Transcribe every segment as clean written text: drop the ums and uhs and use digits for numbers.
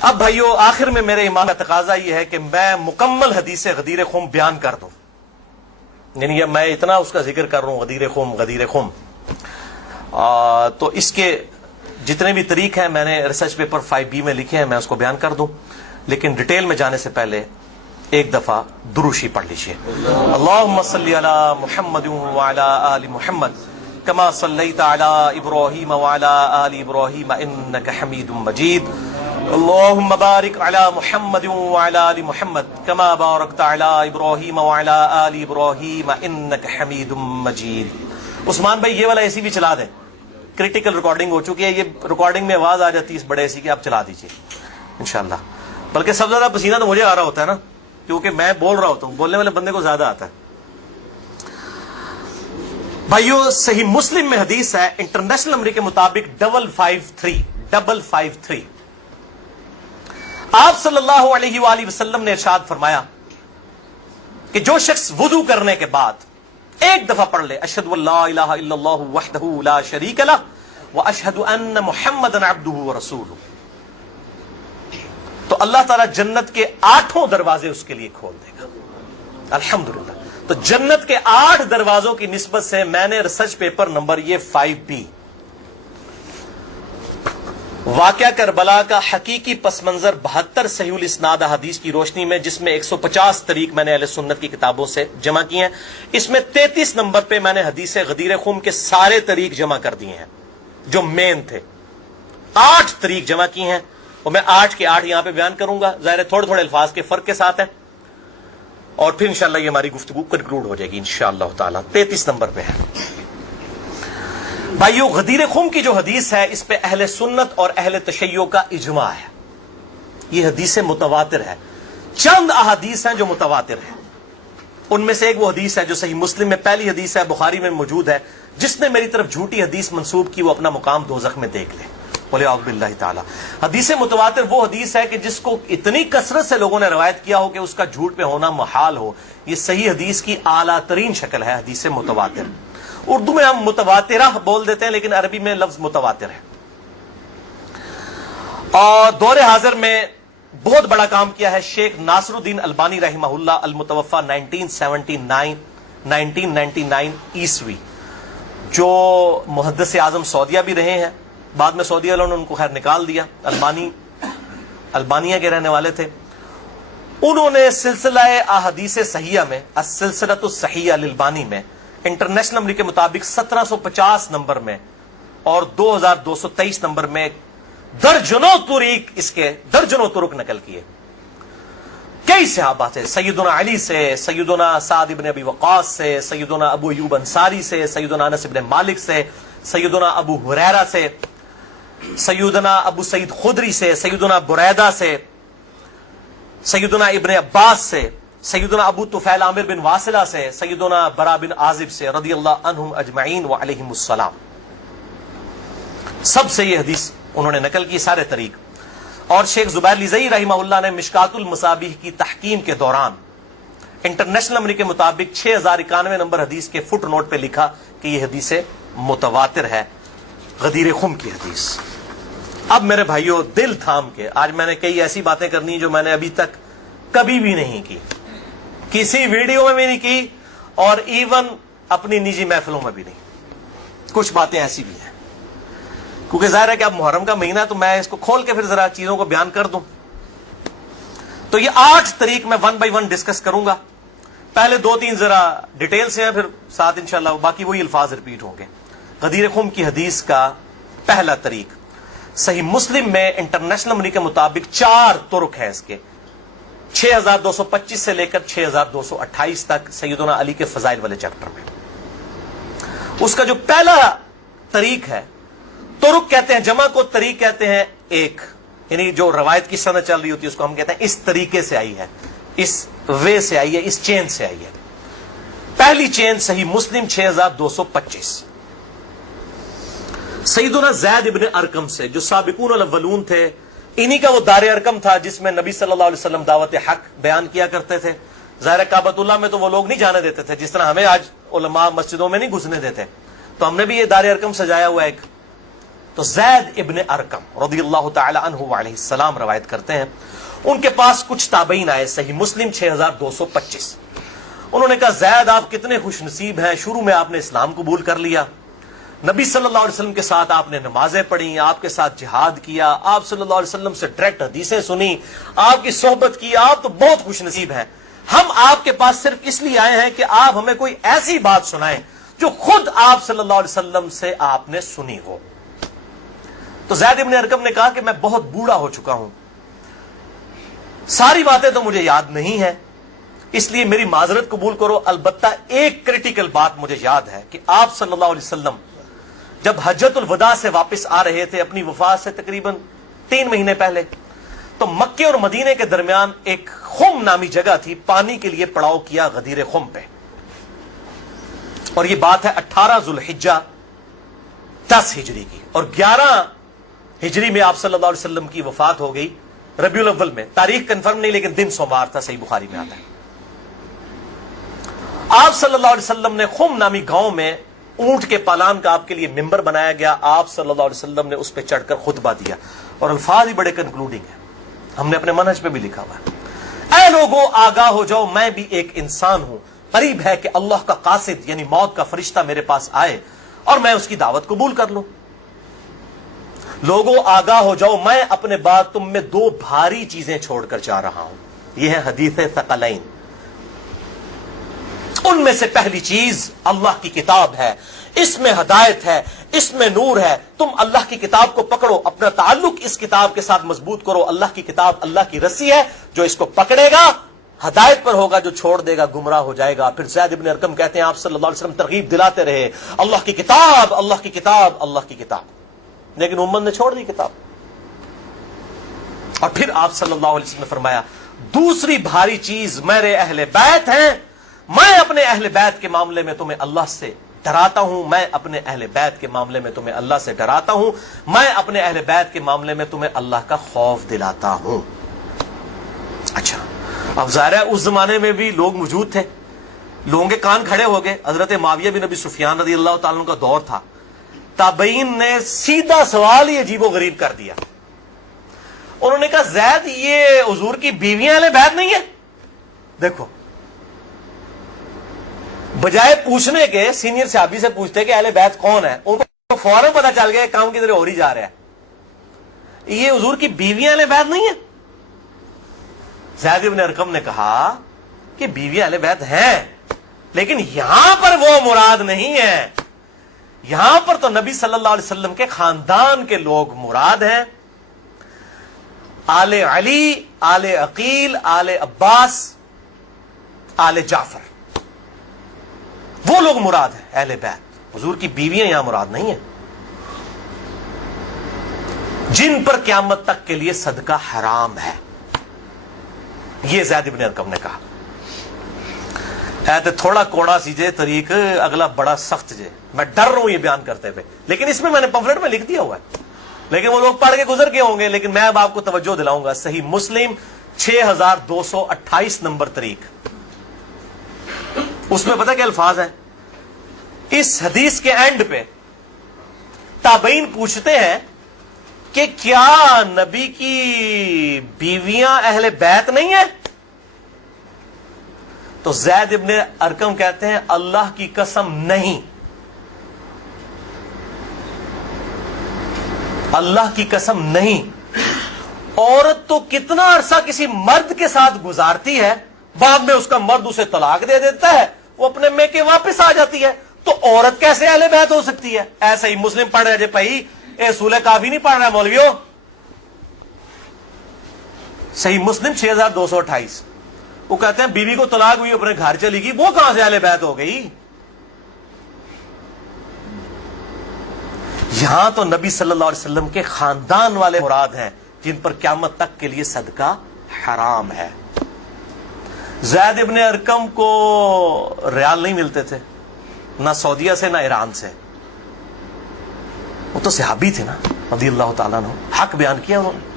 اب بھائیو آخر میں میرے ایمان کا تقاضا یہ ہے کہ میں مکمل حدیث غدیر خم بیان کر دوں، یعنی میں اتنا اس کا ذکر کر رہا ہوں غدیر خم تو اس کے جتنے بھی طریق ہیں میں نے ریسرچ پیپر 5B میں لکھے ہیں، میں اس کو بیان کر دوں، لیکن ڈیٹیل میں جانے سے پہلے ایک دفعہ دروشی پڑھ لیجیے۔ اللہم صلی علی محمد وعلی آل محمد کما صلیت علی ابراہیم وعلی آل ابراہیم انک حمید مجید۔ اللہم بارک علی محمد وعلی آل محمد کما بارکت علی ابراہیم وعلی آل ابراہیم انک حمید مجید۔ عثمان بھائی یہ والا ایسی بھی چلا دیں، کریٹیکل ریکارڈنگ ہو چکی ہے، یہ ریکارڈنگ میں آواز آ جاتی ہے اس بڑے ایسی کہ آپ چلا دیجیے انشاءاللہ۔ بلکہ سب سے زیادہ پسینہ تو مجھے آ رہا ہوتا ہے نا، کیونکہ میں بول رہا ہوتا ہوں، بولنے والے بندے کو زیادہ آتا ہے۔ بھائیو صحیح مسلم میں حدیث ہے انٹرنیشنل نمبر کے مطابق 553 آپ صلی اللہ علیہ وآلہ وسلم نے ارشاد فرمایا کہ جو شخص وضو کرنے کے بعد ایک دفعہ پڑھ لے اشہد ان لا الہ الا اللہ وحدہ لا شریک لہ واشہد ان محمدا عبدہ ورسولہ، تو اللہ تعالیٰ جنت کے 8 دروازے اس کے لیے کھول دے گا۔ الحمدللہ، تو جنت کے 8 دروازوں کی نسبت سے میں نے ریسرچ پیپر نمبر یہ 5B واقعہ کربلا کا حقیقی پس منظر 72 صحیح الاسناد حدیث کی روشنی میں، جس میں 150 طریق میں نے اہل سنت کی کتابوں سے جمع کیے ہیں، اس میں 33 نمبر پہ میں نے حدیث غدیر خم کے سارے طریق جمع کر دیے ہیں جو مین تھے، 8 طریق جمع کیے ہیں، اور میں 8 کے 8 یہاں پہ بیان کروں گا، ظاہر تھوڑے تھوڑے الفاظ کے فرق کے ساتھ ہیں، اور پھر انشاءاللہ یہ ہماری گفتگو کنکلوڈ ہو جائے گی انشاءاللہ تعالی۔ 33 نمبر پہ ہے بھائیو غدیر خم کی جو حدیث ہے، اس پہ اہل سنت اور اہل تشیع کا اجماع ہے، یہ حدیث متواتر ہے۔ چند احادیث ہیں جو متواتر ہیں، ان میں سے ایک وہ حدیث ہے جو صحیح مسلم میں پہلی حدیث ہے، بخاری میں موجود ہے، جس نے میری طرف جھوٹی حدیث منسوب کی وہ اپنا مقام دوزخ میں دیکھ لے، بولے اعوذ باللہ تعالی۔ حدیث متواتر وہ حدیث ہے کہ جس کو اتنی کثرت سے لوگوں نے روایت کیا ہو کہ اس کا جھوٹ پہ ہونا محال ہو، یہ صحیح حدیث کی اعلیٰ ترین شکل ہے حدیث متواتر۔ اردو میں ہم متواترہ بول دیتے ہیں، لیکن عربی میں لفظ متواتر ہے۔ اور دور حاضر میں بہت بڑا کام کیا ہے شیخ ناصر الدین البانی رحمہ اللہ، المتوفى 1999 عیسوی، جو محدث اعظم سعودیہ بھی رہے ہیں، بعد میں سعودیہ والوں نے ان کو خیر نکال دیا، البانیہ کے رہنے والے تھے۔ انہوں نے سلسلہ احادیث صحیحہ میں، السلسلۃ الصحیحہ للبانی میں، انٹرنیشنل نمبر کے مطابق 1750 نمبر میں اور 2223 نمبر میں درجنوں طریق، اس کے درجنوں طرق نقل کیے، کئی صحابہ سے، سیدنا علی سے، سیدنا سعد بن ابی وقاص سے، سیدنا ابو ایوب انصاری سے، سیدنا انس بن مالک سے، سیدنا ابو ہریرہ سے، سیدنا ابو سعید خدری سے، سیدنا بریدہ سے، سیدنا ابن عباس سے، سیدنا ابو طفیل عامر بن واصلہ سے، سیدنا برا بن عازب سے رضی اللہ عنہم اجمعین وعلیہم السلام، سب سے یہ حدیث انہوں نے نقل کی، سارے طریق۔ اور شیخ زبیر لیزئی رحمہ اللہ نے مشکات المصابیح کی تحکیم کے دوران انٹرنیشنل نمبر کے مطابق 6091 نمبر حدیث کے فٹ نوٹ پہ لکھا کہ یہ حدیث متواتر ہے، غدیر خم کی حدیث۔ اب میرے بھائیوں دل تھام کے، آج میں نے کئی ایسی باتیں کرنی جو میں نے ابھی تک کبھی بھی نہیں کی، کسی ویڈیو میں بھی نہیں کی، اور ایون اپنی نجی محفلوں میں بھی نہیں۔ کچھ باتیں ایسی بھی ہیں کیونکہ ظاہر ہے کہ اب محرم کا مہینہ، تو میں اس کو کھول کے پھر ذرا چیزوں کو بیان کر دوں۔ تو یہ 8 طریق میں 1 بائی 1 ڈسکس کروں گا، پہلے 2-3 ذرا ڈیٹیل سے ہیں، پھر ساتھ انشاءاللہ باقی وہی الفاظ ریپیٹ ہوں گے۔ غدیر خم کی حدیث کا پہلا طریق صحیح مسلم میں انٹرنیشنل نمبر کے مطابق 4 طرق ہیں اس کے، 6225 سے لے کر 6228 تک، سیدنا علی کے فضائل والے چیپٹر میں۔ اس کا جو پہلا طریق ہے، طرق کہتے ہیں جمع کو، طریق کہتے ہیں ایک، یعنی جو روایت کی سند چل رہی ہوتی ہے اس کو ہم کہتے ہیں اس طریقے سے آئی ہے، اس وے سے آئی ہے، اس چین سے آئی ہے۔ پہلی چین صحیح مسلم 6225 سیدنا زید ابن ارقم سے، جو سابقون الاولون تھے، انہی کا وہ دار ارقم تھا جس میں نبی صلی اللہ علیہ وسلم دعوت حق بیان کیا کرتے تھے۔ ظاہر کعبۃ اللہ میں تو وہ لوگ نہیں جانے دیتے تھے، جس طرح ہمیں آج علماء مسجدوں میں نہیں گھسنے دیتے، تو ہم نے بھی یہ دار ارقم سجایا ہوا ایک، تو زید ابن ارقم رضی اللہ تعالی عنہ علیہ السلام روایت کرتے ہیں، ان کے پاس کچھ تابعین آئے، صحیح مسلم 6225۔ انہوں نے کہا زید آپ کتنے خوش نصیب ہیں، شروع میں آپ نے اسلام قبول کر لیا، نبی صلی اللہ علیہ وسلم کے ساتھ آپ نے نمازیں پڑھی، آپ کے ساتھ جہاد کیا، آپ صلی اللہ علیہ وسلم سے ڈائریکٹ حدیثیں سنی، آپ کی صحبت کی، آپ تو بہت خوش نصیب ہیں۔ ہم آپ کے پاس صرف اس لیے آئے ہیں کہ آپ ہمیں کوئی ایسی بات سنائیں جو خود آپ صلی اللہ علیہ وسلم سے آپ نے سنی ہو۔ تو زید ابن ارقم نے کہا کہ میں بہت بوڑھا ہو چکا ہوں، ساری باتیں تو مجھے یاد نہیں ہیں، اس لیے میری معذرت قبول کرو، البتہ ایک کریٹیکل بات مجھے یاد ہے کہ آپ صلی اللہ علیہ وسلم جب حجۃ الوداع سے واپس آ رہے تھے اپنی وفات سے تقریباً 3 مہینے پہلے، تو مکے اور مدینے کے درمیان ایک خم نامی جگہ تھی، پانی کے لیے پڑاؤ کیا غدیر خم پہ، اور یہ بات ہے 18 ذوالحجہ 10 ہجری کی، اور 11 ہجری میں آپ صلی اللہ علیہ وسلم کی وفات ہو گئی ربیع الاول میں، تاریخ کنفرم نہیں لیکن دن سوموار تھا، صحیح بخاری میں آتا ہے۔ آپ صلی اللہ علیہ وسلم نے خم نامی گاؤں میں اونٹ کے پالان کا آپ کے لیے ممبر بنایا گیا، آپ صلی اللہ علیہ وسلم نے اس پہ چڑھ کر خطبہ دیا، اور الفاظ ہی بڑے کنکلوڈنگ ہیں، ہم نے اپنے منہج پہ بھی لکھا ہوا ہے، اے لوگوں آگاہ ہو جاؤ، میں بھی ایک انسان ہوں، قریب ہے کہ اللہ کا قاصد یعنی موت کا فرشتہ میرے پاس آئے اور میں اس کی دعوت قبول کر لوں۔ لوگوں آگاہ ہو جاؤ، میں اپنے بعد تم میں 2 بھاری چیزیں چھوڑ کر جا رہا ہوں، یہ ہے حدیث ثقلین۔ ان میں سے پہلی چیز اللہ کی کتاب ہے، اس میں ہدایت ہے، اس میں نور ہے، تم اللہ کی کتاب کو پکڑو، اپنا تعلق اس کتاب کے ساتھ مضبوط کرو، اللہ کی کتاب اللہ کی رسی ہے، جو اس کو پکڑے گا ہدایت پر ہوگا، جو چھوڑ دے گا گمراہ ہو جائے گا۔ پھر زید ابن ارقم کہتے ہیں آپ صلی اللہ علیہ وسلم ترغیب دلاتے رہے، اللہ کی کتاب، اللہ کی کتاب، اللہ کی کتاب، لیکن امت نے چھوڑ دی کتاب۔ اور پھر آپ صلی اللہ علیہ وسلم نے فرمایا دوسری بھاری چیز میرے اہل بیت ہیں، میں اپنے اہل بیت کے معاملے میں تمہیں اللہ سے ڈراتا ہوں، میں اپنے اہل بیت کے معاملے میں تمہیں اللہ سے ڈراتا ہوں، میں اپنے اہل بیت کے معاملے میں تمہیں اللہ کا خوف دلاتا ہوں۔ اچھا، اب ظاہر ہے اس زمانے میں بھی لوگ موجود تھے، لوگوں کے کان کھڑے ہو گئے، حضرت معاویہ بن ابی سفیان رضی اللہ تعالیٰ عنہ کا دور تھا، تابعین نے سیدھا سوال ہی عجیب و غریب کر دیا، انہوں نے کہا زید یہ حضور کی بیویاں اہل بیت نہیں ہیں؟ دیکھو، بجائے پوچھنے کے سینئر صحابی سے پوچھتے کہ اہل بیت کون ہے، ان کو فوراً پتا چل گیا کام کی طرح ہو ہی جا رہا ہے، یہ حضور کی بیویاں اہل بیت نہیں ہیں۔ زید بن ارقم نے کہا کہ بیویاں اہل بیت ہیں، لیکن یہاں پر وہ مراد نہیں ہے، یہاں پر تو نبی صلی اللہ علیہ وسلم کے خاندان کے لوگ مراد ہیں، آل علی، آل عقیل، آل عباس، آل جعفر، وہ لوگ مراد ہیں اہل بیت، حضور کی بیویاں یہاں مراد نہیں ہیں، جن پر قیامت تک کے لیے صدقہ حرام ہے، یہ زید بن ارقم نے کہا۔ تو تھوڑا کوڑا سیجے طریق، اگلا بڑا سخت جے، میں ڈر رہا ہوں یہ بیان کرتے ہوئے، لیکن اس میں نے پمفلٹ میں لکھ دیا ہوا ہے، لیکن وہ لوگ پڑھ کے گزر گئے ہوں گے، لیکن میں اب آپ کو توجہ دلاؤں گا۔ صحیح مسلم 6228 نمبر طریق، اس میں پتہ کیا الفاظ ہیں؟ اس حدیث کے اینڈ پہ تابعین پوچھتے ہیں کہ کیا نبی کی بیویاں اہل بیت نہیں ہیں؟ تو زید ابن ارقم کہتے ہیں اللہ کی قسم نہیں، اللہ کی قسم نہیں، عورت تو کتنا عرصہ کسی مرد کے ساتھ گزارتی ہے، بعد میں اس کا مرد اسے طلاق دے دیتا ہے، وہ اپنے میکے واپس آ جاتی ہے، تو عورت کیسے اہل بیت ہو سکتی ہے؟ ایسا ہی مسلم پڑھ رہے جے بھائی، اصول کافی نہیں پڑھ رہا ہے مولویوں، صحیح مسلم 6228، وہ کہتے ہیں بیوی کو طلاق ہوئی اپنے گھر چلی گئی، وہ کہاں سے اہل بیت ہو گئی؟ یہاں تو نبی صلی اللہ علیہ وسلم کے خاندان والے مراد ہیں، جن پر قیامت تک کے لیے صدقہ حرام ہے۔ زید ابن ارقم کو ریال نہیں ملتے تھے، نہ سعودیہ سے نہ ایران سے، وہ تو صحابی تھے نا رضی اللہ تعالیٰ عنہ، حق بیان کیا انہوں نے۔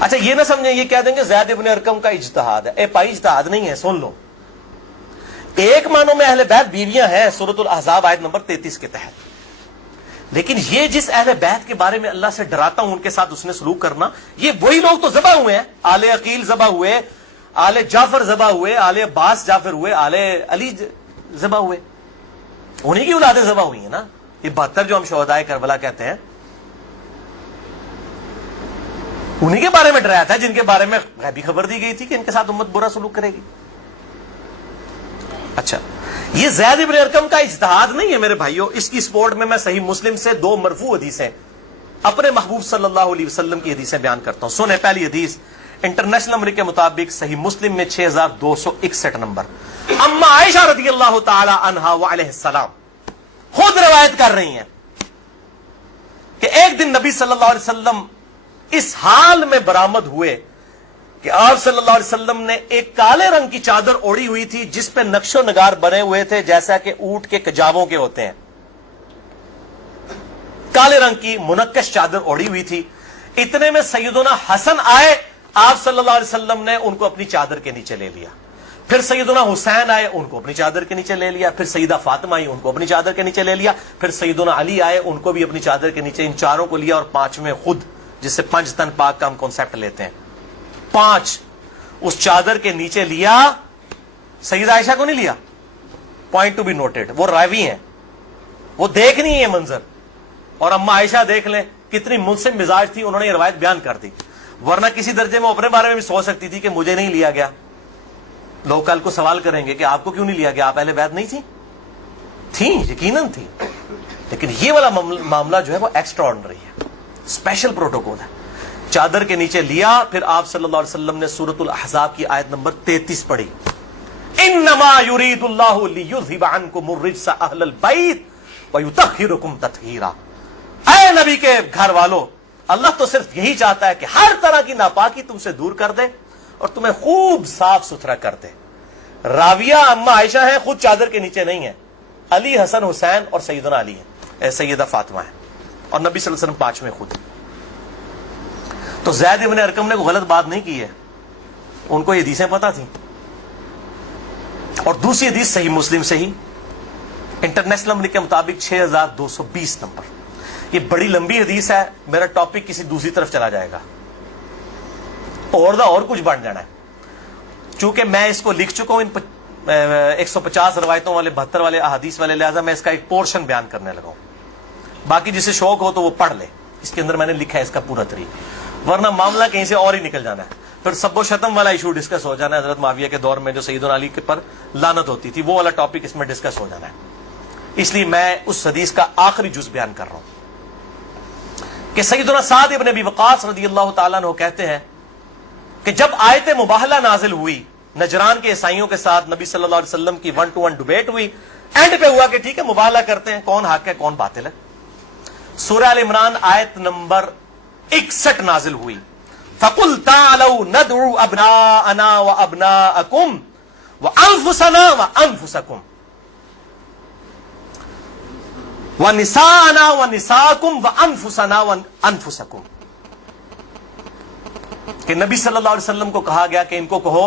اچھا یہ نہ سمجھیں یہ کہہ دیں کہ زید ابن ارقم کا اجتہاد ہے، اے بھائی اجتہاد نہیں ہے، سن لو، ایک معنوں میں اہل بیت بیویاں ہیں سورۃ الاحزاب آیت نمبر 33 کے تحت، لیکن یہ جس اہل بیت کے بارے میں اللہ سے ڈراتا ہوں ان کے ساتھ اس نے سلوک کرنا، یہ وہی لوگ تو ذبح ہوئے ہیں، آل عقیل ذبح ہوئے، آل جعفر ذبح ہوئے، آل عباس جعفر ہوئے، آل علی ذبح ہوئے، انہی کی اولادیں ذبح ہوئی ہیں نا. یہ 72 جو ہم شہدائے کربلا کہتے ہیں انہی کے بارے میں ڈرایا تھا، جن کے بارے میں غیبی خبر دی گئی تھی کہ ان کے ساتھ امت برا سلوک کرے گی. اچھا، یہ زید ابن ارقم کا اجتہاد نہیں ہے میرے بھائیوں، اس کی سپورٹ میں صحیح مسلم سے 2 مرفوع حدیثیں اپنے محبوب صلی اللہ علیہ وسلم کی حدیثیں بیان کرتا ہوں. سنیں پہلی حدیث انٹرنیشنل نمبر کے مطابق صحیح مسلم میں 6261 نمبر. اما عائشہ رضی اللہ تعالی عنہا وعلیہ السلام خود روایت کر رہی ہیں کہ ایک دن نبی صلی اللہ علیہ وسلم اس حال میں برآمد ہوئے کہ آپ صلی اللہ علیہ وسلم نے ایک کالے رنگ کی چادر اوڑھی ہوئی تھی جس پہ نقش و نگار بنے ہوئے تھے جیسا کہ اونٹ کے کجاووں کے ہوتے ہیں. کالے رنگ کی منقش چادر اوڑھی ہوئی تھی. اتنے میں سیدنا حسن آئے، آپ صلی اللہ علیہ وسلم نے ان کو اپنی چادر کے نیچے لے لیا. پھر سیدنا حسین آئے، ان کو اپنی چادر کے نیچے لے لیا. پھر سیدہ فاطمہ آئی، ان کو اپنی چادر کے نیچے لے لیا. پھر سیدنا علی آئے، ان کو بھی اپنی چادر کے نیچے، ان چاروں کو لیا. اور 5ویں خود، جس سے 5 تن پاک کا ہم کانسیپٹ لیتے ہیں، 5 اس چادر کے نیچے لیا. سیدہ عائشہ کو نہیں لیا. پوائنٹ ٹو بی نوٹڈ، وہ راوی ہیں، وہ دیکھ نہیں ہے منظر. اور اما عائشہ دیکھ لیں کتنی منصف مزاج تھی، انہوں نے یہ روایت بیان کر دی. ورنہ کسی درجے میں اپنے بارے میں بھی سوچ سکتی تھی کہ مجھے نہیں لیا گیا. لوگ کل کو سوال کریں گے کہ آپ کو کیوں نہیں لیا گیا، آپ اہل بیت نہیں تھیں، یقیناً تھی. لیکن یہ والا معاملہ جو ہے وہ ایکسٹرا آرڈنری ہے، اسپیشل پروٹوکول ہے. چادر کے نیچے لیا. پھر آپ صلی اللہ علیہ وسلم نے سورۃ الاحزاب کی آیت نمبر 33 پڑھی، انما یرید اللہ لیذھب عنکم الرجس اہل البیت ویطہرکم تطہیرا. اے نبی کے گھر والو، اللہ تو صرف یہی چاہتا ہے کہ ہر طرح کی ناپاکی تم سے دور کر دے اور تمہیں خوب صاف ستھرا کر دے. راویہ اما عائشہ ہیں، خود چادر کے نیچے نہیں ہے. علی، حسن، حسین اور سیدنا علی ہیں، سیدہ فاطمہ ہیں، اور نبی صلی اللہ علیہ وسلم 5ویں خود. تو زید ابن ارقم نے کوئی غلط بات نہیں کی ہے، ان کو یہ حدیثیں پتہ تھیں. اور دوسری حدیث صحیح مسلم سے ہی انٹرنیشنل نمبر کے مطابق 6220 نمبر. یہ بڑی لمبی حدیث ہے، میرا ٹاپک کسی دوسری طرف چلا جائے گا اور کچھ بن جانا ہے. چونکہ میں اس کو لکھ چکا ہوں ان 150 روایتوں والے 72 والے احادیث والے، لہذا میں اس کا ایک پورشن بیان کرنے لگا ہوں. باقی جسے شوق ہو تو وہ پڑھ لے، اس کے اندر میں نے لکھا ہے اس کا پورا طریقہ. ورنہ معاملہ کہیں سے اور ہی نکل جانا ہے. پھر سب و شتم والا ایشو ڈسکس ہو جانا ہے، حضرت معاویہ کے دور میں جو سیدنا علی کے پر لعنت ہوتی تھی، وہ والا ٹاپک اس میں ڈسکس ہو جانا ہے. اس لیے میں اس حدیث کا آخری جز بیان کر رہا ہوں کہ سیدنا سعد ابن ابی وقاص رضی اللہ تعالیٰ عنہ کہتے ہیں کہ جب آیت مباہلہ نازل ہوئی نجران کے عیسائیوں کے ساتھ، نبی صلی اللہ علیہ وسلم کی 1-to-1 ڈبیٹ ہوئی. اینڈ پہ ہوا کہ ٹھیک ہے مباہلہ کرتے ہیں، کون حق ہے کون باطل ہے. سورہ ال عمران آیت نمبر 61 نازل ہوئی، فَقُلْ تَعَالَوْا نَدْعُوا أَبْنَاءَنَا وَأَبْنَاءَكُمْ وَأَنفُسَنَا وَأَنفُسَكُمْ وَنِسَاءَنَا وَنِسَاءَكُمْ وَأَنفُسَنَا وَأَنفُسَكُمْ. کہ نبی صلی اللہ علیہ وسلم کو کہا گیا کہ ان کو کہو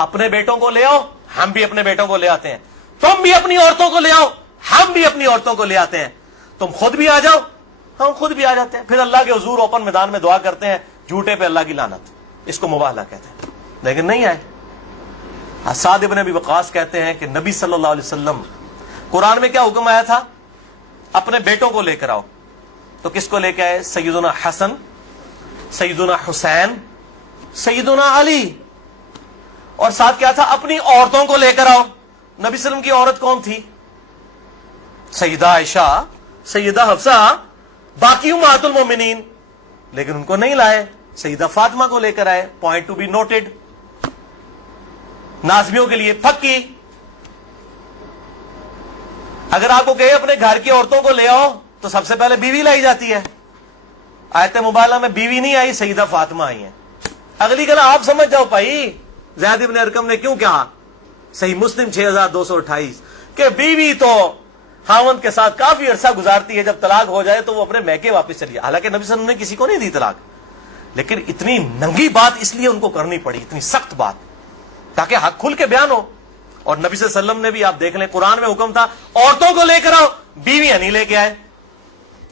اپنے بیٹوں کو لے آؤ، ہم بھی اپنے بیٹوں کو لے آتے ہیں. تم بھی اپنی عورتوں کو لے آؤ، ہم بھی اپنی عورتوں کو لے آتے ہیں. تم خود بھی آ جاؤ، ہم خود بھی آ جاتے ہیں. پھر اللہ کے حضور اوپن میدان میں دعا کرتے ہیں، جھوٹے پہ اللہ کی لعنت. اس کو مباہلہ کہتے ہیں. لیکن نہیں آئے. سعد ابن ابی وقاص کہتے ہیں کہ نبی صلی اللہ علیہ وسلم، قرآن میں کیا حکم آیا تھا؟ اپنے بیٹوں کو لے کر آؤ. تو کس کو لے کے آئے؟ سیدنا حسن، سیدنا حسین، سیدنا علی. اور ساتھ کیا تھا؟ اپنی عورتوں کو لے کر آؤ. نبی صلی اللہ علیہ وسلم کی عورت کون تھی؟ سیدہ عائشہ، سیدہ حفصہ، باقی امہات المومنین. لیکن ان کو نہیں لائے، سیدہ فاطمہ کو لے کر آئے. Point to be noted. نازمیوں کے لیے پکی. اگر آپ کو کہے اپنے گھر کی عورتوں کو لے آؤ تو سب سے پہلے بیوی لائی جاتی ہے. آیت مباہلہ میں بیوی نہیں آئی، سیدہ فاطمہ آئی ہیں. اگلی گلا آپ سمجھ جاؤ بھائی زید ابن ارقم نے کیوں کہا. صحیح مسلم 6228 کہ بیوی تو خاوند کے ساتھ کافی عرصہ گزارتی ہے، جب طلاق ہو جائے تو وہ اپنے میکے واپس چلی جائے. حالانکہ نبی صلی اللہ علیہ وسلم نے کسی کو نہیں دی طلاق، لیکن اتنی ننگی بات اس لیے ان کو کرنی پڑی، اتنی سخت بات، تاکہ حق کھل کے بیان ہو. اور نبی صلی اللہ علیہ وسلم نے بھی آپ دیکھ لیں قرآن میں حکم تھا عورتوں کو لے کر آؤ، بیویاں نہیں لے کے آئے.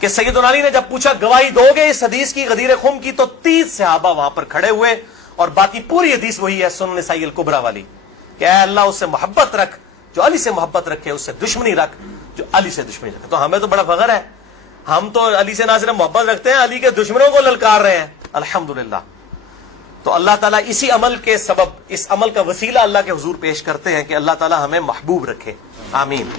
کہ سیدنا علی نے جب پوچھا گواہی دو گے اس حدیث کی غدیر خم کی، تو 30 صحابہ وہاں پر کھڑے ہوئے، اور باقی پوری حدیث وہی ہے سنن نسائی الکبریٰ والی کہ اے اللہ اس سے محبت رکھ جو علی سے محبت رکھے، اس سے دشمنی رکھ جو علی سے دشمنی رکھے۔ تو ہمیں تو بڑا فخر ہے، ہم تو علی سے نہ صرف محبت رکھتے ہیں، علی کے دشمنوں کو للکار رہے ہیں، الحمدللہ۔ تو اللہ تعالیٰ اسی عمل کے سبب، اس عمل کا وسیلہ اللہ کے حضور پیش کرتے ہیں کہ اللہ تعالیٰ ہمیں محبوب رکھے، آمین۔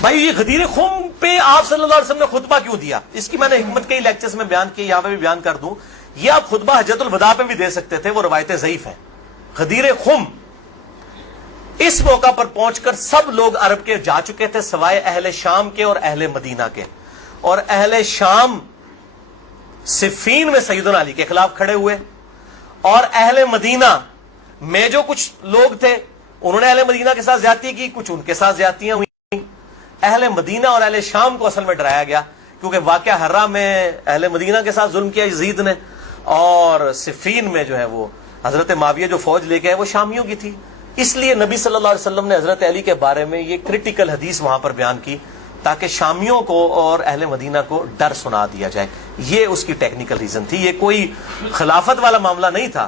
بھائی یہ غدیر خم پہ آپ صلی اللہ علیہ وسلم نے خطبہ کیوں دیا؟ اس کی میں نے حکمت کئی لیکچرز میں بیان کی، یہاں پہ بھی بیان کر دوں۔ یہ آپ خطبہ حجۃ الوداع پہ بھی دے سکتے تھے، وہ روایتیں ضعیف ہیں۔ غدیر خم اس موقع پر پہنچ کر سب لوگ عرب کے جا چکے تھے سوائے اہل شام کے اور اہل مدینہ کے، اور اہل شام صفین میں سیدنا علی کے خلاف کھڑے ہوئے، اور اہل مدینہ میں جو کچھ لوگ تھے انہوں نے اہل مدینہ کے ساتھ زیادتی کی، کچھ ان کے ساتھ زیادتیاں ہوئی۔ اہل مدینہ اور اہل شام کو اصل میں ڈرایا گیا، کیونکہ واقعہ ہرہ میں اہل مدینہ کے ساتھ ظلم کیا یزید نے، اور صفین میں جو ہے وہ حضرت معاویہ جو فوج لے کے آئے وہ شامیوں کی تھی۔ اس لیے نبی صلی اللہ علیہ وسلم نے حضرت علی کے بارے میں یہ کرٹیکل حدیث وہاں پر بیان کی تاکہ شامیوں کو اور اہل مدینہ کو ڈر سنا دیا جائے۔ یہ اس کی ٹیکنیکل ریزن تھی، یہ کوئی خلافت والا معاملہ نہیں تھا۔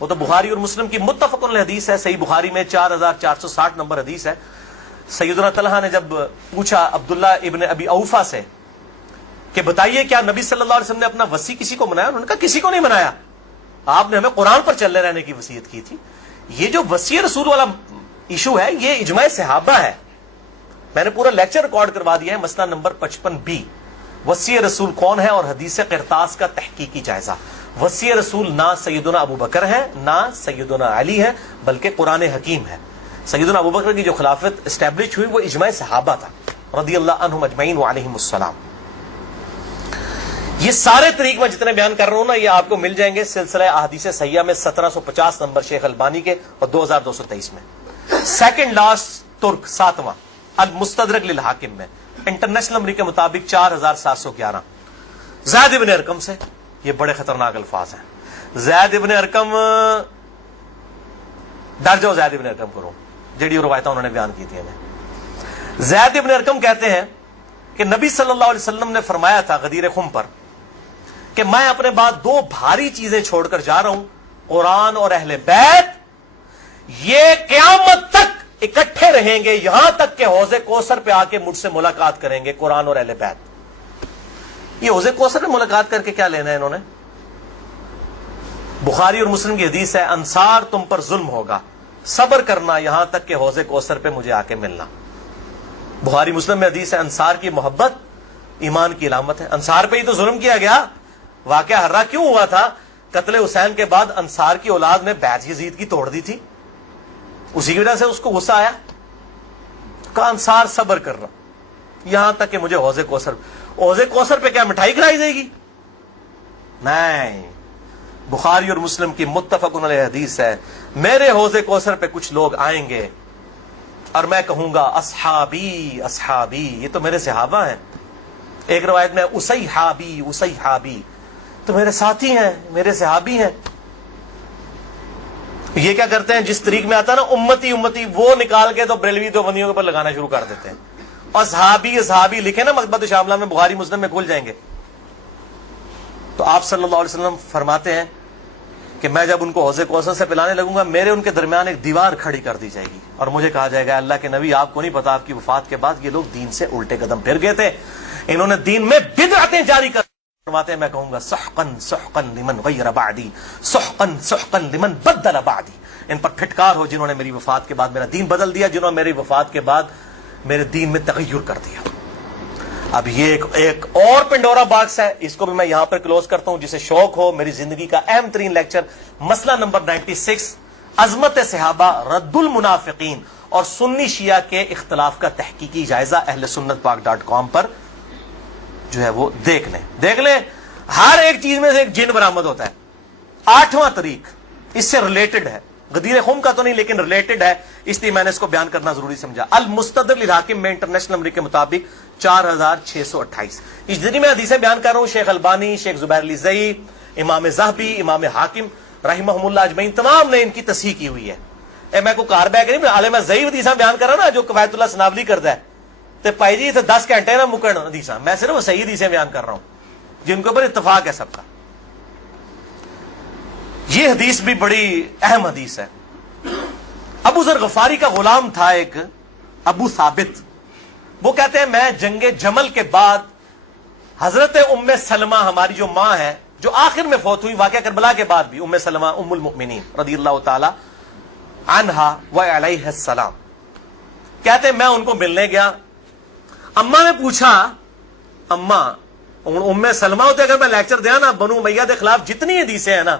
وہ تو بخاری اور مسلم کی متفق علیہ حدیث ہے، صحیح بخاری میں 4460 نمبر حدیث ہے۔ سیدنا طلحہ نے جب پوچھا عبداللہ ابن ابی اوفا سے کہ بتائیے کیا نبی صلی اللہ علیہ وسلم نے اپنا وصی کسی کو منایا؟ انہوں نے کہا کسی کو نہیں منایا، آپ نے ہمیں قرآن پر چلے رہنے کی وصیت کی تھی۔ یہ جو وصی رسول والا ایشو ہے یہ اجماع صحابہ ہے، میں نے پورا لیکچر ریکارڈ کروا دیا ہے، مسئلہ نمبر 55B، وصی رسول کون ہے اور حدیث قرطاس کا تحقیقی جائزہ۔ وصی رسول نہ سیدنا ابو بکر ہے نہ سیدنا علی ہے، بلکہ قرآن حکیم ہے۔ سیدنا ابو بکر کی جو خلافت اسٹیبلش ہوئی وہ اجماع صحابہ تھا رضی اللہ عنہم اجمعین وعلیہم السلام۔ یہ سارے طریق میں جتنے بیان کر رہا ہوں نا یہ آپ کو مل جائیں گے سلسلہ احادیث صحیحہ میں 1750 نمبر شیخ البانی کے اور 2223 میں۔ سیکنڈ لاسٹ ترک 7واں المستدرک للحاکم میں انٹرنیشنل نمبر کے مطابق 4711 زید ابن ارقم سے۔ یہ بڑے خطرناک الفاظ ہیں۔ زید ابن ارقم، ڈر جاؤ زید ابن ارقم کرو، جڑی روایتیں انہوں نے بیان کی تھی ہمیں۔ زید ابن ارقم کہتے ہیں کہ نبی صلی اللہ علیہ وسلم نے فرمایا تھا غدیر خم پر کہ میں اپنے بعد 2 بھاری چیزیں چھوڑ کر جا رہا ہوں، قرآن اور اہل بیت، یہ قیامت تک اکٹھے رہیں گے یہاں تک کہ حوض کوثر پہ آ کے مجھ سے ملاقات کریں گے، قرآن اور اہل بیت۔ یہ حوض کوثر میں ملاقات کر کے کیا لینا ہے انہوں نے؟ بخاری اور مسلم کی حدیث ہے انصار تم پر ظلم ہوگا، صبر کرنا یہاں تک کہ حوض کوثر پہ مجھے آ کے ملنا۔ بخاری مسلم میں حدیث ہے انصار کی محبت ایمان کی علامت ہے۔ انصار پہ ہی تو ظلم کیا گیا، واقعہ ہرہ کیوں ہوا تھا؟ قتل حسین کے بعد انصار کی اولاد نے بیعت یزید کی توڑ دی تھی، اسی کی وجہ سے اس کو غصہ آیا، کہا انصار صبر کر رہا یہاں تک کہ مجھے حوض کوثر پہ کیا مٹھائی کھلائی جائے گی؟ نہیں، بخاری اور مسلم کی متفق علیہ حدیث ہے میرے حوض کوثر پہ کچھ لوگ آئیں گے اور میں کہوں گا اصحابی اصحابی، یہ تو میرے صحابہ ہیں۔ ایک روایت میں اسیحابی اسیحابی، تو میرے ساتھی ہیں، میرے صحابی ہیں۔ یہ کیا کرتے ہیں جس طریق میں آتا ہے نا امتی امتی، وہ نکال کے تو بریلوی دیوبندیوں کے اوپر لگانا شروع کر دیتے ہیں۔ اور صحابی صحابی لکھے نا مکتبۃ شاملہ میں، بخاری مسلم میں کھل جائیں گے۔ تو آپ صلی اللہ علیہ وسلم فرماتے ہیں کہ میں جب ان کو حوض کوثر سے پلانے لگوں گا میرے ان کے درمیان ایک دیوار کھڑی کر دی جائے گی اور مجھے کہا جائے گا اللہ کے نبی آپ کو نہیں پتا آپ کی وفات کے بعد یہ لوگ دین سے الٹے قدم پھر گئے تھے، انہوں نے دین میں بدعتیں جاری کر فرماتے ہیں میں کہوں گا سحقن سحقن لمن غیر بعدی سحقن سحقن لمن بدل بعدی، ان پر پھٹکار ہو جنہوں نے میری وفات کے بعد میرا دین بدل دیا، جنہوں نے میری وفات کے بعد میرے دین میں تغیر کر دیا۔ اب یہ ایک اور پنڈورا باکس ہے، اس کو بھی میں یہاں پر کلوز کرتا ہوں۔ جسے شوق ہو میری زندگی کا اہم ترین لیکچر مسئلہ نمبر 96 عظمت صحابہ رد المنافقین اور سنی شیعہ کے اختلاف کا تحقیقی جائزہ اہل سنت پاک.com پر جو ہے وہ دیکھ لیں۔ ہر ایک چیز میں سے ایک جن برآمد ہوتا ہے۔ 8واں طریق اس سے ریلیٹڈ ہے، غدیر خم کا تو نہیں لیکن ریلیٹڈ ہے، اس لیے میں نے اس کو بیان کرنا ضروری سمجھا۔ المستدرک للحاکم میں انٹرنیشنل نمبر کے مطابق 4628۔ اس جتنی میں حدیثیں بیان کر رہا ہوں شیخ البانی، شیخ زبیر علی زئی، امام ذہبی، امام حاکم رحمہم اللہ اجمعین تمام نے ان کی تصحیح کی ہوئی ہے۔ میں کو کار بیک نہیں، عالم ضعیف حدیثیں بیان کر رہا نا جو قواعد اللہ سناولی کرتا ہے، تو بھائی جی 10 گھنٹے نہ مکن حدیثاں، میں صرف صحیح حدیثیں بیان کر رہا ہوں جن کے اوپر اتفاق ہے سب کا۔ یہ حدیث بھی بڑی اہم حدیث ہے۔ ابو ذر غفاری کا غلام تھا ایک ابو ثابت، وہ کہتے ہیں میں جنگ جمل کے بعد حضرت ام سلمہ ہماری جو ماں ہے جو آخر میں فوت ہوئی واقعہ کربلا کے بعد بھی، ام سلمہ ام المؤمنین رضی اللہ تعالی عنہا و علیہ السلام، کہتے ہیں میں ان کو ملنے گیا، اماں نے پوچھا، اماں ام سلمہ ہوتے اگر میں لیکچر دیا نا بنو امیہ کے خلاف جتنی حدیثیں ہیں نا،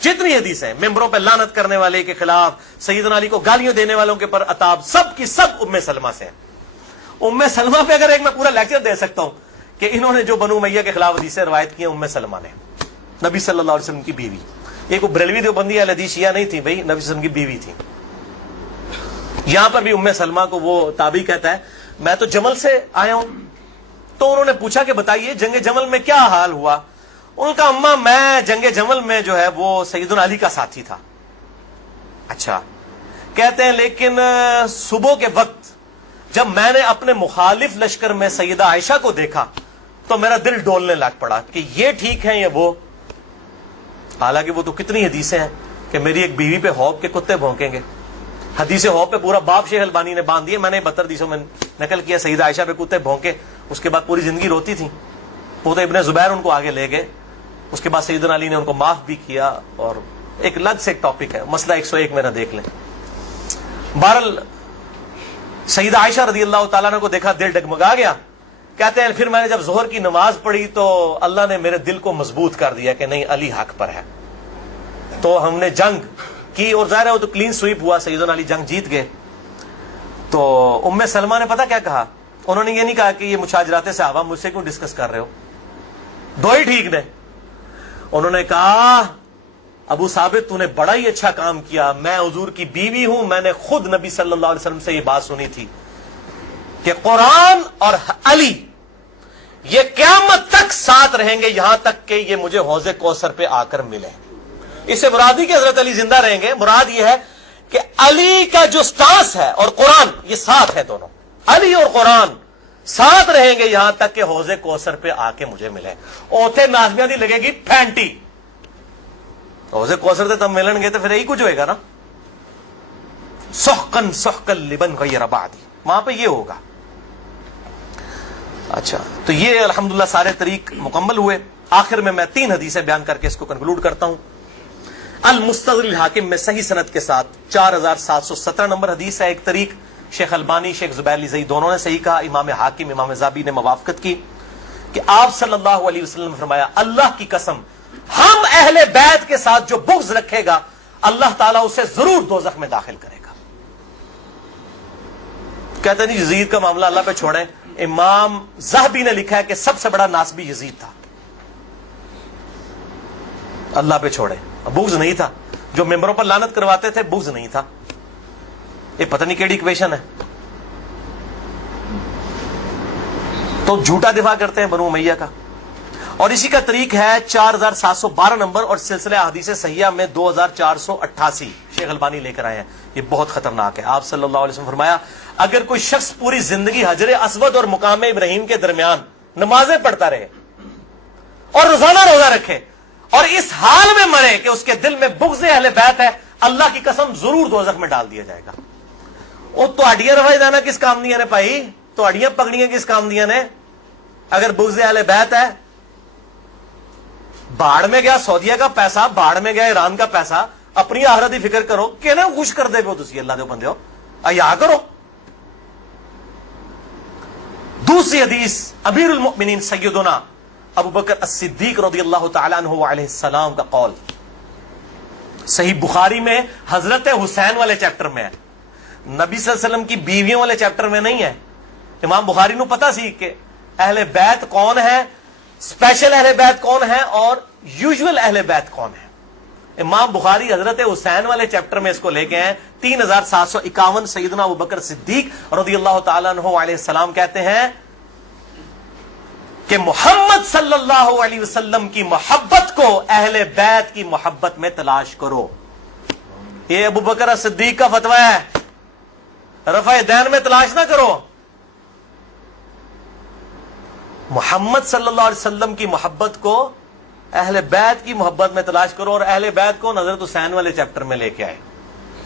جتنی حدیثیں ممبروں پہ لعنت کرنے والے کے خلاف، سیدنا علی کو گالیاں دینے والوں کے پر عتاب، سب کی سب ام سلمہ سے ہیں۔ ام سلمہ پہ اگر ایک میں پورا لیکچر دے سکتا ہوں کہ انہوں نے جو بنو امیہ کے خلاف حدیثیں روایت کی ہیں، ام سلمہ نے، نبی صلی اللہ علیہ وسلم کی بیوی، یہ کوئی بریلوی دیوبندی اہل حدیث شیعہ نہیں تھی بھائی، نبی صلی اللہ علیہ وسلم کی بیوی تھی۔ یہاں پر بھی ام سلمہ کو وہ تابعی کہتا ہے میں تو جمل سے آیا ہوں، تو انہوں نے پوچھا کہ بتائیے جنگ جمل میں کیا حال ہوا؟ ان کا اماں میں جنگ جمل میں جو ہے وہ سیدنا علی کا ساتھی تھا۔ اچھا، کہتے ہیں لیکن صبح کے وقت جب میں نے اپنے مخالف لشکر میں سیدہ عائشہ کو دیکھا تو میرا دل ڈولنے لگ پڑا کہ یہ ٹھیک ہے یا وہ، حالانکہ وہ تو کتنی حدیثیں ہیں کہ میری ایک بیوی پہ خوف کے کتے بھونکیں گے، حدیث خوف پہ پورا باب شیخ البانی نے باندھ دیا، میں نے 72 حدیثوں میں نقل کیا، سیدہ عائشہ پہ کتے بھونکے، اس کے بعد پوری زندگی روتی تھی، وہ تو ابن زبیر ان کو آگے لے گئے، اس کے بعد سیدنا علی نے ان کو معاف بھی کیا، اور ایک الگ سے ایک ٹاپک ہے، مسئلہ 101 میرا دیکھ لیں۔ بہرحال سیدہ عائشہ رضی اللہ تعالیٰ عنہ کو دیکھا دل ڈگمگا گیا، کہتے ہیں پھر میں نے جب ظہر کی نماز پڑھی تو اللہ نے میرے دل کو مضبوط کر دیا کہ نہیں علی حق پر ہے، تو ہم نے جنگ کی، اور ظاہر ہے وہ تو کلین سویپ ہوا، سیدنا علی جنگ جیت گئے۔ تو ام سلمہ نے پتہ کیا کہا؟ انہوں نے یہ نہیں کہا کہ یہ مشاجرات صحابہ مجھ سے کیوں ڈسکس کر رہے ہو، دو ہی ٹھیک نے، انہوں نے کہا ابو ثابت تو نے بڑا ہی اچھا کام کیا، میں حضور کی بیوی ہوں، میں نے خود نبی صلی اللہ علیہ وسلم سے یہ بات سنی تھی کہ قرآن اور علی یہ قیامت تک ساتھ رہیں گے یہاں تک کہ یہ مجھے حوض کوثر پہ آ کر ملے۔ اس سے مراد ہی کہ حضرت علی زندہ رہیں گے، مراد یہ ہے کہ علی کا جو سٹانس ہے اور قرآن یہ ساتھ ہے، دونوں علی اور قرآن ساتھ رہیں گے یہاں تک کہ حوض کوثر پہ آ کے مجھے ملے۔ اوتھے نازمیاں دی لگے گی پھینٹی، حوض کوثر تے تم ملن گے تو پھر یہی کچھ ہوئے گا نا، سحقن سحقن لمن غیر بعدی، وہاں پہ یہ ہوگا۔ اچھا، تو یہ الحمدللہ سارے طریق مکمل ہوئے۔ آخر میں 3 حدیثیں بیان کر کے اس کو کنکلوڈ کرتا ہوں۔ المستدرک الحاکم میں صحیح سند کے ساتھ 4717 نمبر حدیث ہے ایک طریق، شیخ البانی شیخ زبیر لزئی دونوں نے صحیح کہا، امام حاکم امام ذابی نے موافقت کی کہ آپ صلی اللہ علیہ وسلم نے فرمایا اللہ کی قسم ہم اہل بیت کے ساتھ جو بغض رکھے گا اللہ تعالیٰ اسے ضرور دوزخ میں داخل کرے گا۔ کہتے نہیں یزید کا معاملہ اللہ پہ چھوڑیں، امام ذہبی نے لکھا ہے کہ سب سے بڑا ناسبی یزید تھا، اللہ پہ چھوڑے، بغض نہیں تھا، جو ممبروں پر لعنت کرواتے تھے بغض نہیں تھا، یہ پتہ نہیں کیڑی ایکویشن ہے، تو جھوٹا دفاع کرتے ہیں بنو امیہ کا۔ اور اسی کا طریق ہے 4712 نمبر اور سلسلہ احادیث صحیحہ میں 2488 شیخ البانی لے کر آئے ہیں، یہ بہت خطرناک ہے۔ آپ صلی اللہ علیہ وسلم فرمایا اگر کوئی شخص پوری زندگی حجر اسود اور مقام ابراہیم کے درمیان نمازیں پڑھتا رہے اور روزانہ روزہ رکھے اور اس حال میں مرے کہ اس کے دل میں بغض اہل بیت ہے، اللہ کی قسم ضرور دوزخ میں ڈال دیا جائے گا۔ وہ تو اڈیاں روائی دانا کس کام دیا نے بھائی، تو اڈیاں پکڑیاں کس کام دیا نے؟ اگر بغض اہل بیت ہے، باڑ میں گیا سعودیہ کا پیسہ، باڑ میں گیا ایران کا پیسہ، اپنی آخرت کی فکر کرو کہ نا خوش کر دے پو تسی اللہ دے بندے ہو، ایا کرو۔ دوسری حدیث امیر المؤمنین سیدنا ابو بکر الصدیق رضی اللہ تعالیٰ عنہ علیہ السلام کا قول، صحیح بخاری میں حضرت حسین والے چیپٹر میں ہے، نبی صلی اللہ علیہ وسلم کی بیویوں والے چیپٹر میں نہیں ہے۔ امام بخاری نو پتا سی کہ اہل بیت کون ہے، اسپیشل اہل بیت کون ہے اور یوزول اہل بیت کون ہے۔ امام بخاری حضرت حسین والے چیپٹر میں اس کو لے کے ہیں 3751 سیدنا ابو بکر صدیق رضی اللہ تعالیٰ عنہ علیہ السلام کہتے ہیں کہ محمد صلی اللہ علیہ وسلم کی محبت کو اہل بیت کی محبت میں تلاش کرو۔ یہ ابو بکر صدیق کا فتویٰ ہے، رفع دین میں تلاش نہ کرو، محمد صلی اللہ علیہ وسلم کی محبت کو اہل بیت کی محبت میں تلاش کرو، اور اہل بیت کو حضرت حسین والے چیپٹر میں لے کے آئے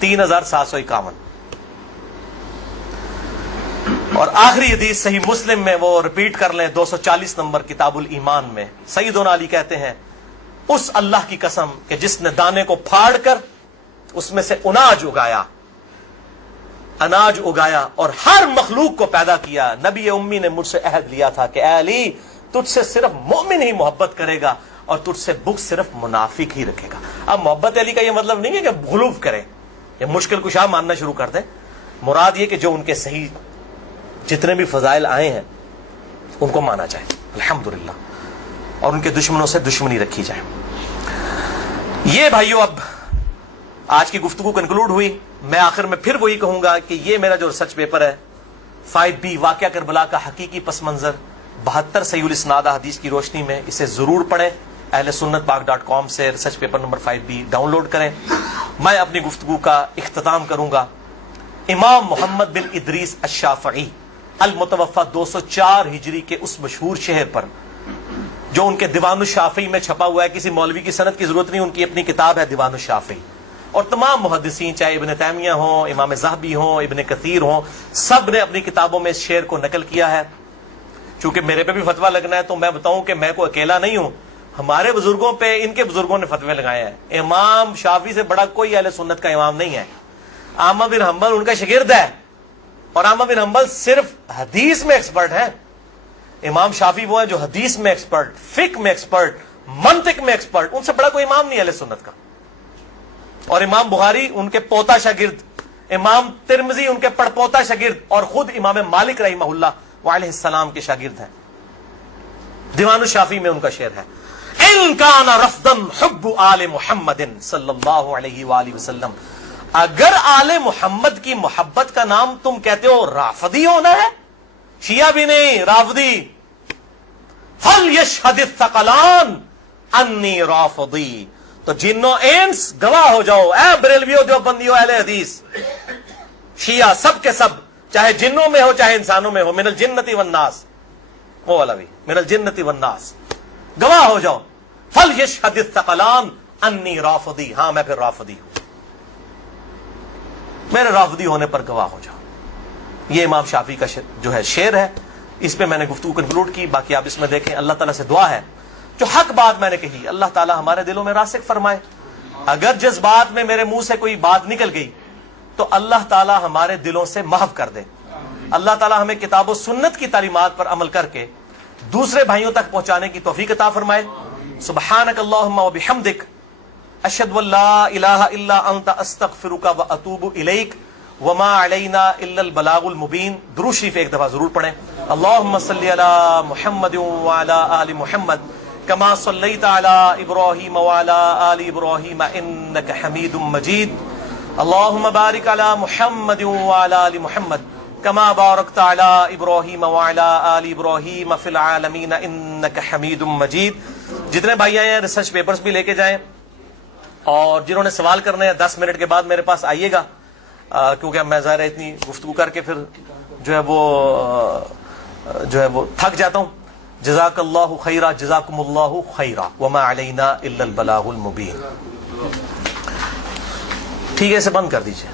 3751. اور آخری حدیث صحیح مسلم میں وہ ریپیٹ کر لیں 240 نمبر کتاب الایمان میں. سیدنا علی کہتے ہیں اس اللہ کی قسم کہ جس نے دانے کو پھاڑ کر اس میں سے اناج اگایا اور ہر مخلوق کو پیدا کیا، نبی امی نے مجھ سے عہد لیا تھا کہ اے علی تجھ سے صرف مومن ہی محبت کرے گا اور تجھ سے بغض صرف منافق ہی رکھے گا. اب محبت علی کا یہ مطلب نہیں ہے کہ غلوف کرے یا مشکل کشا ماننا شروع کر دے. مراد یہ کہ جو ان کے صحیح جتنے بھی فضائل آئے ہیں ان کو مانا جائے الحمدللہ، اور ان کے دشمنوں سے دشمنی رکھی جائے. یہ بھائیو اب آج کی گفتگو کنکلوڈ ہوئی. میں آخر میں پھر وہی کہوں گا کہ یہ میرا جو ریسرچ پیپر ہے 5B واقعہ کربلا کا حقیقی پس منظر 72 صحیح الاسناد حدیث کی روشنی میں، اسے ضرور پڑھیں. اہل سنت پاک.com سے research paper number 5B download کریں. میں اپنی گفتگو کا اختتام کروں گا امام محمد بن ادریس الشافعی المتوفى 204 ہجری کے اس مشہور شہر پر جو ان کے دیوان الشافعی میں چھپا ہوا ہے. کسی مولوی کی سند کی ضرورت نہیں، ان کی اپنی کتاب ہے دیوان الشافعی. اور تمام محدثین چاہے ابن تیمیہ ہوں، امام ذہبی ہوں، ابن کثیر ہوں، سب نے اپنی کتابوں میں اس شعر کو نقل کیا ہے. چونکہ میرے پہ بھی فتویٰ لگنا ہے تو میں بتاؤں کہ میں کوئی اکیلا نہیں ہوں، ہمارے بزرگوں پہ ان کے بزرگوں نے فتوے لگائے ہیں. امام شافعی سے بڑا کوئی اہل سنت کا امام نہیں ہے. احمد بن حنبل ان کا شاگرد ہے، اور احمد بن حنبل صرف حدیث میں ایکسپرٹ ہیں. امام شافعی وہ ہیں جو حدیث میں ایکسپرٹ، فقہ میں ایکسپرٹ، منطق میں ایکسپرٹ. ان سے بڑا کوئی امام نہیں اہل سنت کا. اور امام بخاری ان کے پوتا شاگرد، امام ترمذی ان کے پڑپوتا شاگرد، اور خود امام مالک رحمہ اللہ وعلیہ السلام کے شاگرد ہیں. دیوان الشافعی میں ان کا شعر ہے ان کان رفضا حب آل محمد صلی اللہ علیہ وآلہ وسلم. اگر آل محمد کی محبت کا نام تم کہتے ہو رافضی ہونا ہے، شیعہ بھی نہیں رافضی، فلیشہد الثقلان انی رافضی. تو جنوں انس گواہ ہو جاؤ، اے بریلویو دیوبندیو اہل حدیث شیعہ سب کے سب، چاہے جنوں میں ہو چاہے انسانوں میں ہو، من الجنت والناس، وہ والا بھی من الجنت والناس، گواہ ہو جاؤ. فلیشہد الثقلان انی رافضی، ہاں میں پھر رافضی ہوں، میرے رافضی ہونے پر گواہ ہو جاؤ. یہ امام شافعی کا جو ہے شعر ہے. اس پہ میں نے گفتگو کنکلوڈ کی. باقی آپ اس میں دیکھیں. اللہ تعالیٰ سے دعا ہے جو حق بات میں نے کہی اللہ تعالیٰ ہمارے دلوں میں راسخ فرمائے. اگر جس بات میں میرے منہ سے کوئی بات نکل گئی تو اللہ تعالیٰ ہمارے دلوں سے محو کر دے. اللہ تعالیٰ ہمیں کتاب و سنت کی تعلیمات پر عمل کر کے دوسرے بھائیوں تک پہنچانے کی توفیق عطا فرمائے. سبحانک اللہم و بحمدک اشہد ان لا الہ الا انت استغفرک و اتوب الیک وما علینا الا البلاغ المبین. درود شریف ایک دفعہ ضرور پڑھیں. اللہم صلی علی محمد وعلی آل محمد کما صلیت علی ابراہیم وعلی آل ابراہیم انک حمید مجید. اللہم بارک علی محمد وعلی آل محمد کما بارکت علی ابراہیم وعلی آل ابراہیم فی العالمین انک حمید مجید. جتنے بھائی آئے ہیں ریسرچ پیپرز بھی لے کے جائیں، اور جنہوں نے سوال کرنے ہیں 10 منٹ کے بعد میرے پاس آئیے گا، کیونکہ میں ظاہر ہے اتنی گفتگو کر کے پھر جو ہے وہ تھک جاتا ہوں. جزاک اللہ خیرا، جزاکم اللہ خیرا، وما علینا الا البلاغ المبین. ٹھیک ہے، اسے بند کر دیجیے.